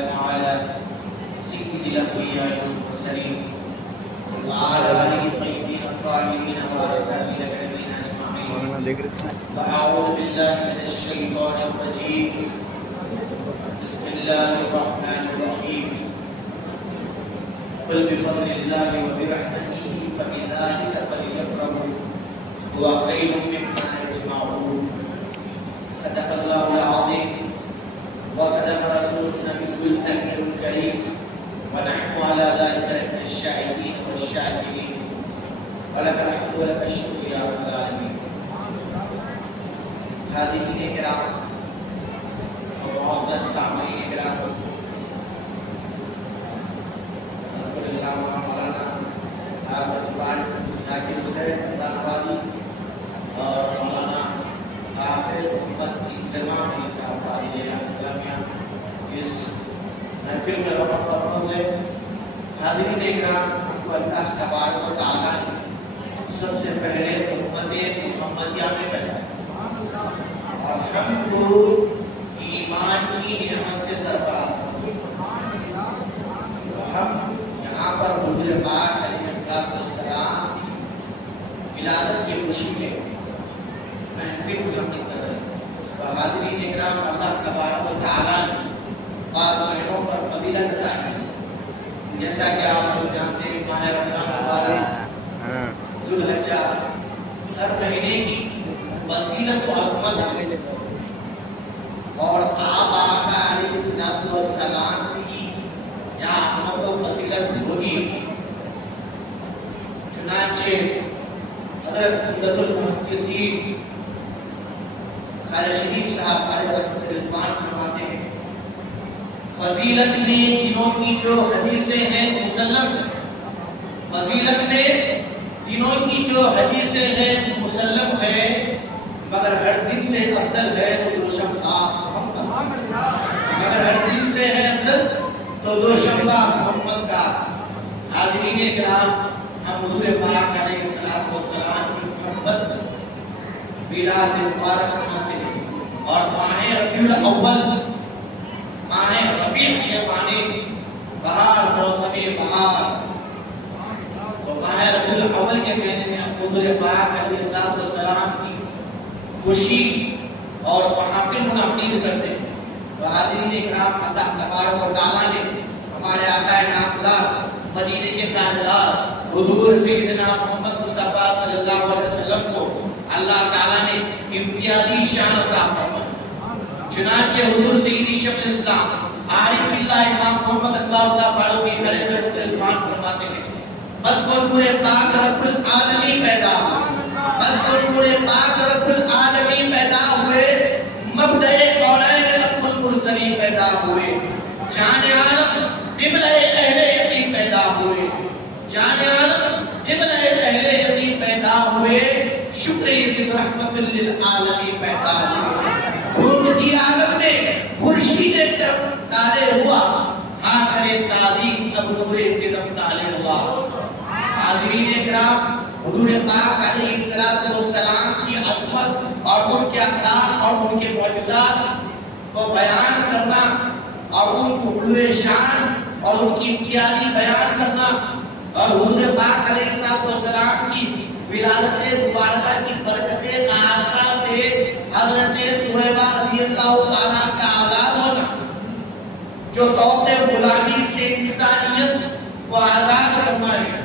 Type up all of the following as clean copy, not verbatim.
والسلام على سيد الأنبياء والمرسلين وعلى آله الطيبين الطاهرين وأصحابه الأكرمين أجمعين. وأعوذ بالله من الشيطان الرجيم. بسم الله الرحمن الرحيم. قل بفضل الله وبرحمته فبذلك فليفرحوا هو خير مما يجمعون. صدق الله العظيم وصدق رسول النبي الأمين الكريم ونحن على ذلك من الشاهدين والشاكرين ولك الحمد ولك الشكر يا رب العالمين. حاضرین کرام اور معزز سامعین کرام، حضرت علامہ مولانا حافظ باری ذاکر حسین دانوادی اور مولانا حافظ محمد انضمام علی صاحب قاری اسلامیہ اس محفل میں رفع مفروض ہے. حاضرین کرام، ہم کو اللہ تبارک و تعالیٰ نے سب سے پہلے امت محمدیہ میں پیدا کیا اور ہم کو ایمان کی نعمت سے سرفراز کیا. تو ہم یہاں پر حضور پاک علیہ السلام کی ولادت کی خوشی میں محفل منعقد کر رہے ہیں. تو حاضرین اکرام، اللہ تبارک و تعالیٰ نے پاک مہینوں پر فضیلت عطا کی. جیسا کہ آپ لوگ جانتے ہیں، ماہ رمضان مبارک ذو الحجہ ہر مہینے کی فضیلت و عظمت ہے اور آپ آقا علیہ السلام کی یہاں عظمت و فضیلت ہوگی. چنانچہ حضرت عمدۃ المحدثین خواجہ شریف صاحب علیہ رحمۃ رضوان فرماتے ہیں، فضیلت میں دنوں کی جو حدیثیں ہیں مسلم ہے. فضیلت میں دنوں کی جو حدیثیں ہیں مسلم ہے، مگر ہر دن سے افضل ہے وہ دوشنبہ محمد. مگر ہر دن سے ہے افضل تو دوشنبہ محمد کا. حاضرین کرام، ہم حضور پاک علیہ السلام کی محبت میلاد مبارک مناتے ہیں اور ماہ ربیع الاول، ماہ ربیع کے معنی بہار، موسم بہار. تو ماہ ربیع الاول کے مہینے میں حضور پاک علیہ السلام کی خوشی اور محافل منعقد کرتے ہیں. تو حاضرین اکرام، اللہ تبارک و تعالیٰ نے ہمارے آقا نامدار مدینے کے تاجدار حضور سیدنا محمد مصطفیٰ صلی اللہ علیہ وسلم کو اللہ تعالیٰ نے امتیازی شان عطا فرمائی. چنانچہ حضور سیدی شیخ الاسلام عارف باللہ امام محمد انوار اللہ فاروقی علیہ رضوان فرماتے ہیں، بس وہ نور پاک رب العالمین پیدا ہوئے، بس وہ نور پاک رب العالمین پیدا ہوئے، مبدأ کونین ختم المرسلین پیدا ہوئے، جان عالم قبلہ اہل یقین پیدا ہوئے، جان عالم قبلہ اہل یقین پیدا ہوئے، شکر عید رحمت للعالمین پیدا ہوئے. گھومتی عالم میں خورشید طرف تارے ہوا، ہاں کرے تعظیم اب نور طرف تارے ہوا. حاضرین اکرام، حضور پاک علیہ السلام کی عظمت اور ان کے اخلاق اور ان کے معجزات کو بیان کرنا اور ان کو علو شان اور ان کی امتیازی بیان کرنا اور حضور پاک علیہ السلام کی ولادت مبارکہ کی برکت آسا سے حضرت صہیبہ رضی اللہ تعالیٰ کا آزاد ہونا، جو طوق غلامی سے انسانیت کو آزاد کرنا ہے،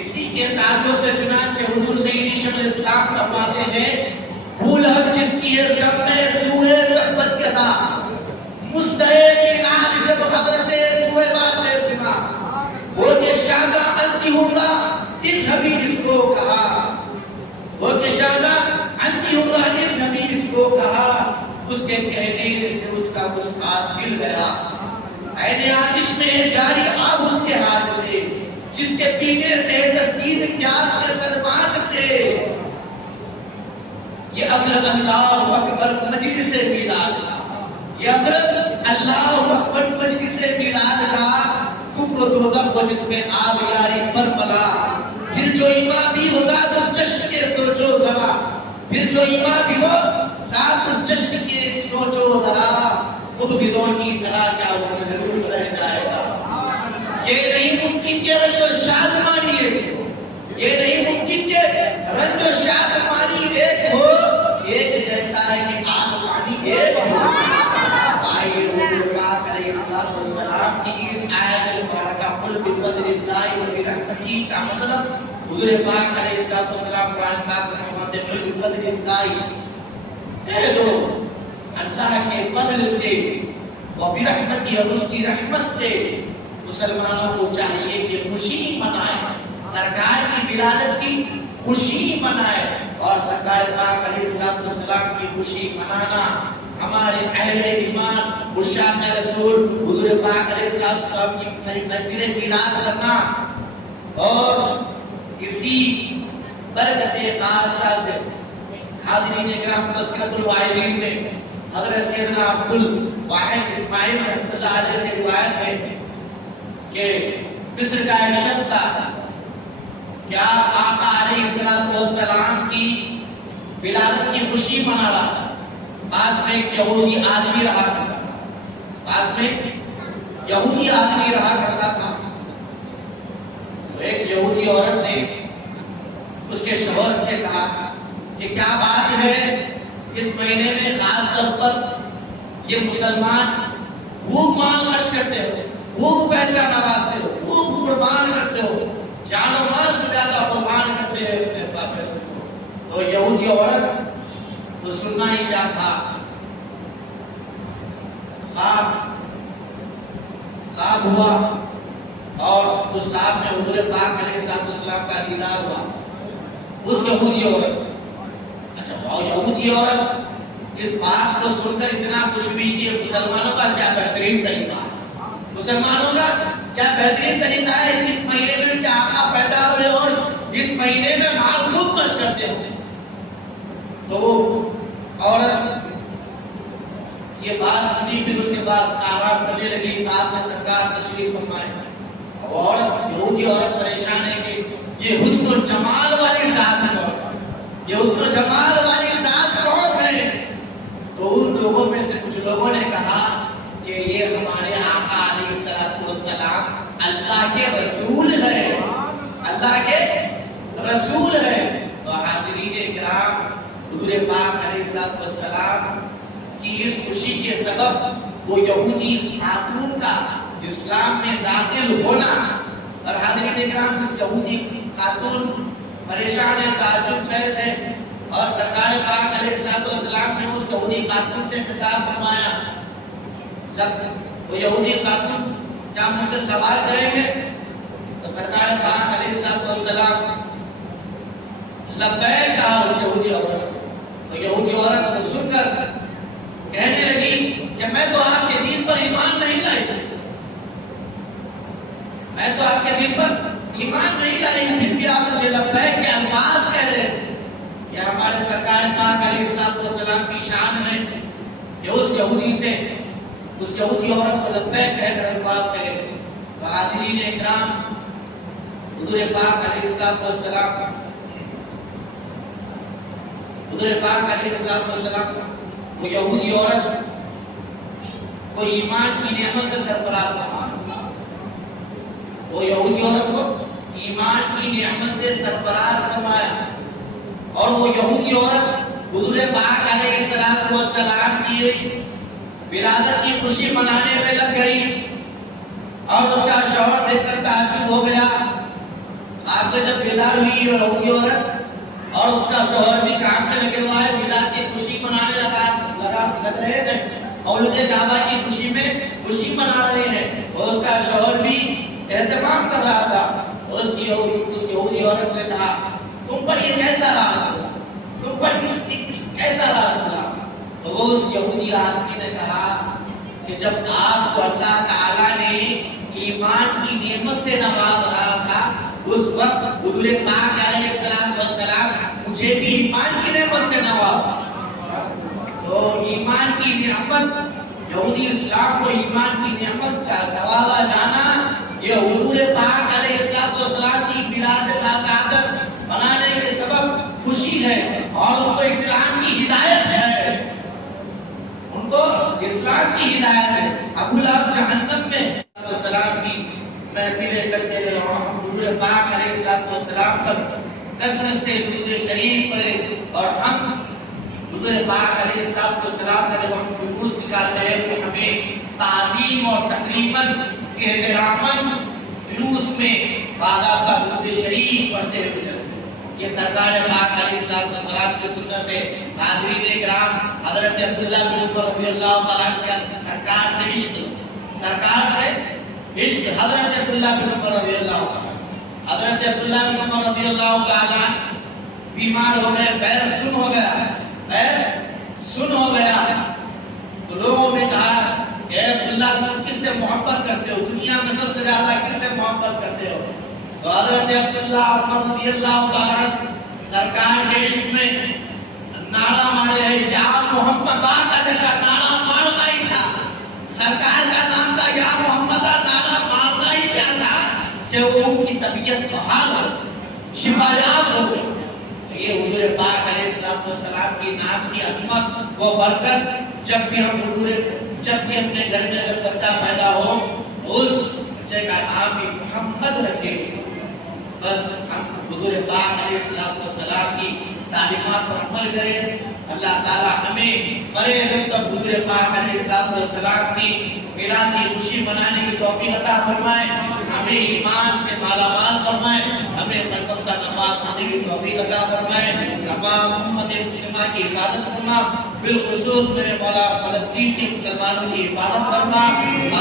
اسی کے تعلق سے چنانچہ حضور سیدی شیخ الاسلام فرماتے ہیں، بھول ہم جس کی ہے سب میں سورہ تبت کے تھا، مستحق العال جب حضرت صہیبہ سے سنا، وہ کہ شادہ انتی اللہ اس حبی اس کو کہا، وہ کہ شادہ انتی اللہ اس حبی اس کو کہا، اس کے کہنے سے اس کا کچھ ہاتھ مل گیا، عین آتش میں جاری آب اس کے ہاتھ سے، جس کے پینے سے تسدید پیاس کے سربات سے، یہ اثر اللہ اکبر مجلس سے میلاد کا، یہ اثر اللہ اکبر مجلس سے میلاد کا، کفر و دوزخ کو جس میں آب یاری پر ملا. پھر جو ایمان بھی ہو ساتھ اس جشن کے سوچو ذرا، پھر جو ایمان بھی ہو ساتھ اس جشن کے سوچو ذرا، مبغضوں کی طرح کیا وہ محروم ممکن کہ رنج و شادمانی ایک ہو، یہ نہیں ممکن کہ رنج و شادمانی ایک ہو، ایک جیسا ہے کہ آگ پانی ایک ہو۔ آئیے حضور پاک علیہ السلام کی اس آیت المبارکہ قل بفضل اللہ وبرحمتہ کا مطلب حضور پاک علیہ السلام قرآن پاک میں فرماتے ہیں قل بفضل اللہ، کہہ دو اللہ کے فضل سے وبرحمتہ اور اس کی رحمت سے مسلمانوں کو چاہیے کہ خوشی منائیں، سرکار کی ولادت کی خوشی منائیں، اور سرکار پاک علیہ السلام کی خوشی منانا ہمارے اہل ایمان عشاق رسول حضور پاک علیہ السلام کی محفل میلاد کرنا، اور اسی برکت خاصہ سے حاضرین اکرام تذکرۃ الواعظین میں حضرت سیدنا عبد الواحد اسماعیل رحمۃ اللہ علیہ سے روایت ہے کہ مصر کا ایک شخص تھا، کیا آقا علیہ السلام کی ولادت کی خوشی منا رہا تھا، پاس میں ایک یہودی آدمی رہا کرتا تھا، پاس میں یہودی آدمی رہا کرتا تھا، تو ایک یہودی عورت نے اس کے شوہر سے کہا کہ کیا بات ہے اس مہینے میں خاص طور پر یہ مسلمان خوب مال خرچ کرتے ہو، خوب پیسہ نوازتے ہو، خوب قربان کرتے ہو، جان و مال سے زیادہ قربان کرتے ہیں اپنے پیسوں کو۔ تو یہودی عورت تو سننا ہی کیا تھا، خواب ہوا اور اس خواب میں حضور پاک علیہ السلام کا دیدار ہوا، اس یہودی عورت۔ اچھا یہودی عورت اس بات کو سن کر اتنا خوش ہوئی کہ مسلمانوں کا کیا بہترین طریقہ ہے، مسلمانوں کا کیا بہترین طریقہ ہے اس مہینے میں کہ آقا پیدا ہوئے اور اس مہینے میں مال خوب خرچ کرتے ہیں۔ تو وہ عورت یہ بات سنی، پھر اس کے بعد آرام کرنے لگی، آپ نے سرکار تشریف فرمائے۔ اب عورت یہودی عورت پریشان ہے کہ یہ حسن و جمال والی ذات کون ہے، یہ حسن و جمال والی ذات کون ہے؟ تو ان لوگوں میں سے کچھ لوگوں نے کہا کہ یہ ہمارے آقا علیہ السلام اللہ کے رسول ہے، اللہ کے رسول ہے۔ تو حاضرین اکرام حضور پاک علیہ السلام کی اس خوشی کے سبب وہ یہودی خاتون کا اسلام میں داخل ہونا، اور حاضرین اکرام جس یہودی خاتون پریشان ہے، تعجب خیز ہے، اور سرکار پاک علیہ السلام نے اس یہودی خاتون سے خطاب فرمایا، جب وہ یہودی خاتون کیا مجھ سے سوال کریں گے؟ تو سرکار پاک علیہ السلام لبیک کہا اس یہودی عورت۔ تو یہودی عورت کو سن کر کہنے لگی کہ میں تو آپ کے دین پر ایمان نہیں لائی، میں تو آپ کے دین پر ایمان نہیں لائی، پھر بھی آپ مجھے لبیک کے الفاظ کہہ رہے ہیں۔ یہ ہمارے سرکار پاک علیہ السلام کی شان ہے کہ اس یہودی سے، اس یہودی عورت کو لبیک کہہ کر الفاظ کہے۔ تو حاضرین اکرام حضور پاک علیہ السلام وہ یہودی عورت کو ایمان کی نعمت سے سرفراز فرمایا، وہ یہودی عورت کو ایمان کی نعمت سے سرفراز فرمایا، اور وہ یہودی عورت حضور پاک علیہ السلام کی ولادت کی خوشی منانے میں لگ گئی، اور اس کا شوہر دیکھ کر تعجب ہو گیا۔ آپ سے جب بیدار ہوئی یہودی عورت اور اس کا شوہر بھی کام میں لگے ہوا ہے، ولادت کی خوشی منانے لگ رہے تھے، مولود کعبہ کی خوشی میں خوشی منا رہے ہیں، اور اس کا شوہر بھی اہتمام کر رہا تھا۔ اس یہودی عورت نے کہا تم پر یہ کیسا راز ہوا، تم پر کیسا راز ہوا؟ تو وہ اس یہودی آدمی نے کہا کہ جب آپ کو اللہ تعالیٰ نے ایمان کی نعمت سے نواز رہا تھا، اس وقت حضور پاک علیہ السلام مجھے بھی ایمان کی نعمت سے نوازا۔ تو ایمان کی نعمت، یہودی اسلام کو ایمان کی نعمت کا نوازا جانا، یہ حضور پاک علیہ السلام کی ولادت کا سعادت بنانے کے سبب خوشی ہے، اور ان کو اسلام کی ہدایت ہے، ان کو اسلام کی ہدایت ہے۔ ابو لہب جہنم میں السلام کی محفلیں کرتے رہے پاک علیہ السلام پر کثرت سے درود شریف پڑھے، اور ہم حضور پاک علیہ السلام کا جب ہم جلوس نکالتے ہیں تو ہمیں تعظیم اور تقریباً احتراماً جلوس میں باضابطہ درود شریف پڑھتے ہوئے چلتے ہیں۔ یہ سرکار پاک علیہ السلام کی سنت ہے۔ حاضرین کرام، حضرت عبداللہ بن عمر رضی اللہ تعالیٰ عنہ سرکار سے عشق، حضرت عبداللہ بن عمر رضی اللہ تعالیٰ، حضرت عبداللہ بن عمر رضی اللہ تعالیٰ بیمار ہو گئے، پیر سن ہو گیا، تو لوگوں نے کہا کہ اے عبداللہ تم کس سے محبت کرتے ہو، دنیا میں سب سے زیادہ کس سے محبت کرتے ہو؟ تو حضرت عبداللہ عمر رضی اللہ تعالیٰ سرکار کے عشق میں نعرہ مارے ہیں، یا محمد کا جیسا نعرہ مارنا ہی تھا، سرکار کا نام تھا یا محمد، نعرہ مارنا ہی کیا تھا کہ وہ ان کی طبیعت بحال ہو، شفایاب ہو گئی۔ یہ حضور پاک علیہ السلام کی نام کی عظمت و برکت، جب بھی اپنے گھر میں اگر بچہ پیدا ہو اس بچے کا نام بھی محمد رکھے، بس ہم حضور پاک علیہ السلام کی تعلیمات پر عمل کریں۔ اللہ تعالی ہمیں مرے دم تک حضور پاک علیہ السلام کی میلاد کی خوشی منانے کی توفیق عطا فرمائے، ہمیں ایمان سے مالا مال فرمائے، ہمیں مرتبہ نماز پڑھنے کی توفیق عطا فرمائے، تمام امت مسلمہ کی حفاظت فرما، بالخصوص میرے مولا فلسطین کے مسلمانوں کی حفاظت فرما،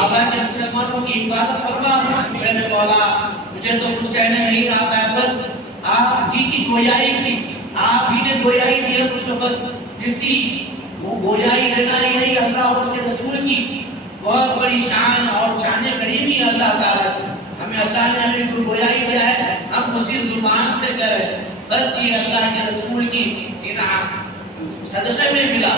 آبا کے مسلمانوں کی حفاظت فرما۔ میرے مولا مجھے تو کچھ کہنے نہیں آتا ہے، بس آپ ہی کی گویائی کی، آپ ہی نے گویائی دی ہے مجھ کو، بس کسی وہ گویائی لینا ہی نہیں، اللہ اور اس کے رسول کی بہت بڑی شان اور جانے قریبی ہے اللہ تعالیٰ کی۔ اللہ نے ہمیں جو گویائی دیا ہے ہم اسی زبان سے کریں، بس یہ اللہ کے رسول کی انعام صدقے میں ملا،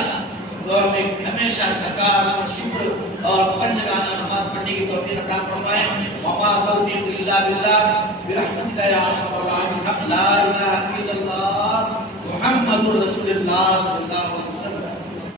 تو ہمیں ہمیشہ سرکار اور شکر اور بندگانہ نماز پڑھنے کی توفیق عطا فرمائے۔ وما توفیق الا باللہ برحمتک یا ارحم الراحمین، لا الہ الا اللہ محمد رسول اللہ صلی اللہ